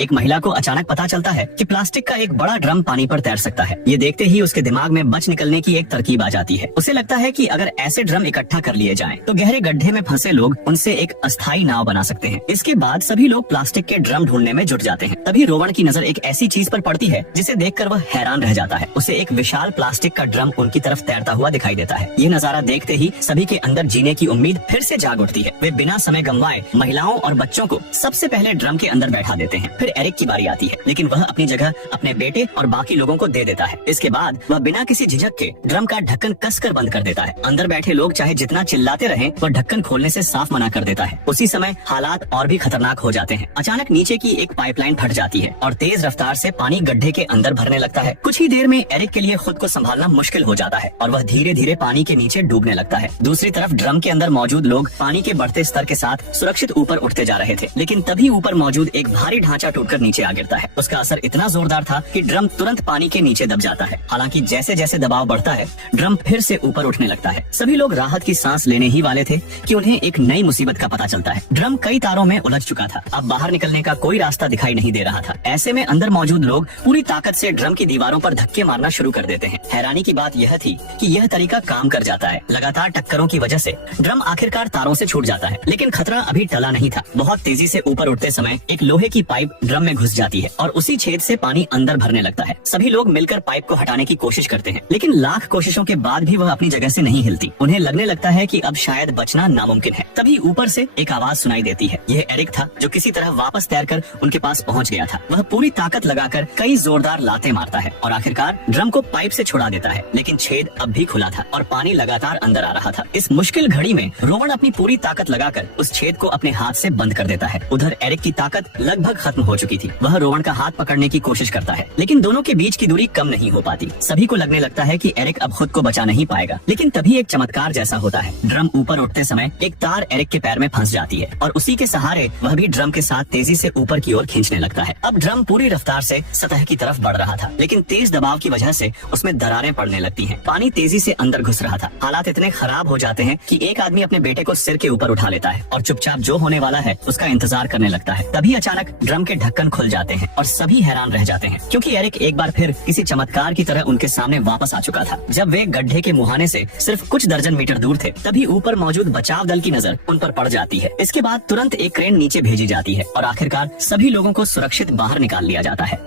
एक महिला को अचानक पता चलता है कि प्लास्टिक का एक बड़ा ड्रम पानी पर तैर सकता है। ये देखते ही उसके दिमाग में बच निकलने की एक तरकीब आ जाती है। उसे लगता है कि अगर ऐसे ड्रम इकट्ठा कर लिए जाएं, तो गहरे गड्ढे में फंसे लोग उनसे एक अस्थायी नाव बना सकते हैं। इसके बाद सभी लोग प्लास्टिक के ड्रम ढूंढने में जुट जाते हैं। तभी रोवन की नजर एक ऐसी चीज पर पड़ती है जिसे देखकर वह हैरान रह जाता है। उसे एक विशाल प्लास्टिक का ड्रम उनकी तरफ तैरता हुआ दिखाई देता है। ये नजारा देखते ही सभी के अंदर जीने की उम्मीद फिर से जाग उठती है। वे बिना समय गंवाए महिलाओं और बच्चों को सबसे पहले ड्रम के अंदर बैठा देते हैं। फिर एरिक की बारी आती है, लेकिन वह अपनी जगह अपने बेटे और बाकी लोगों को दे देता है। इसके बाद वह बिना किसी झिझक के ड्रम का ढक्कन कसकर बंद कर देता है। अंदर बैठे लोग चाहे जितना चिल्लाते रहें, वह ढक्कन खोलने से साफ मना कर देता है। उसी समय हालात और भी खतरनाक हो जाते हैं। अचानक नीचे की एक पाइपलाइन फट जाती है और तेज रफ्तार से पानी गड्ढे के अंदर भरने लगता है। कुछ ही देर में एरिक के लिए खुद को संभालना मुश्किल हो जाता है और वह धीरे धीरे पानी के नीचे डूबने लगता है। दूसरी तरफ ड्रम के अंदर मौजूद लोग पानी के बढ़ते स्तर के साथ सुरक्षित ऊपर उठते जा रहे थे, लेकिन तभी ऊपर मौजूद एक भारी ढांचा टूटकर नीचे आ गिरता है। उसका असर इतना जोरदार था कि ड्रम तुरंत पानी के नीचे दब जाता है। हालांकि जैसे जैसे दबाव बढ़ता है, ड्रम फिर से ऊपर उठने लगता है। सभी लोग राहत की सांस लेने ही वाले थे कि उन्हें एक नई मुसीबत का पता चलता है। ड्रम कई तारों में उलझ चुका था। अब बाहर निकलने का कोई रास्ता दिखाई नहीं दे रहा था। ऐसे में अंदर मौजूद लोग पूरी ताकत से ड्रम की दीवारों पर धक्के मारना शुरू कर देते हैं। हैरानी की बात यह थी कि यह तरीका काम कर जाता है। लगातार टक्करों की वजह से ड्रम आखिरकार तारों से छूट जाता है, लेकिन खतरा अभी टला नहीं था। बहुत तेजी से ऊपर उठते समय एक लोहे की पाइप ड्रम में घुस जाती है और उसी छेद से पानी अंदर भरने लगता है। सभी लोग मिलकर पाइप को हटाने की कोशिश करते हैं, लेकिन लाख कोशिशों के बाद भी वह अपनी जगह से नहीं हिलती। उन्हें लगने लगता है कि अब शायद बचना नामुमकिन है। तभी ऊपर से एक आवाज सुनाई देती है। यह एरिक था, जो किसी तरह वापस तैरकर उनके पास पहुंच गया था। वह पूरी ताकत लगाकर कई जोरदार लातें मारता है और आखिरकार ड्रम को पाइप से छुड़ा देता है, लेकिन छेद अब भी खुला था और पानी लगातार अंदर आ रहा था। इस मुश्किल घड़ी में रोवन अपनी पूरी ताकत लगाकर उस छेद को अपने हाथ से बंद कर देता है। उधर एरिक की ताकत लगभग खत्म हो चुकी थी। वह रोवन का हाथ पकड़ने की कोशिश करता है, लेकिन दोनों के बीच की दूरी कम नहीं हो पाती। सभी को लगने लगता है कि एरिक अब खुद को बचा नहीं पाएगा, लेकिन तभी एक चमत्कार जैसा होता है। ड्रम ऊपर उठते समय एक तार एरिक के पैर में फंस जाती है और उसी के सहारे वह भी ड्रम के साथ तेजी से ऊपर की ओर खींचने लगता है। अब ड्रम पूरी रफ्तार से सतह की तरफ बढ़ रहा था, लेकिन तेज दबाव की वजह से उसमें दरारें पड़ने लगती हैं। पानी तेजी से अंदर घुस रहा था। हालात इतने खराब हो जाते हैं कि एक आदमी अपने बेटे को सिर के ऊपर उठा लेता है और चुपचाप जो होने वाला है उसका इंतजार करने लगता है। तभी अचानक ड्रम के ढक्कन खुल जाते हैं और सभी हैरान रह जाते हैं, क्योंकि एरिक एक बार फिर किसी चमत्कार की तरह उनके सामने वापस आ चुका था। जब वे गड्ढे के मुहाने से सिर्फ कुछ दर्जन मीटर दूर थे, तभी ऊपर मौजूद बचाव दल की नजर उन पर पड़ जाती है। इसके बाद तुरंत एक क्रेन नीचे भेजी जाती है और आखिरकार सभी लोगों को सुरक्षित बाहर निकाल लिया जाता है।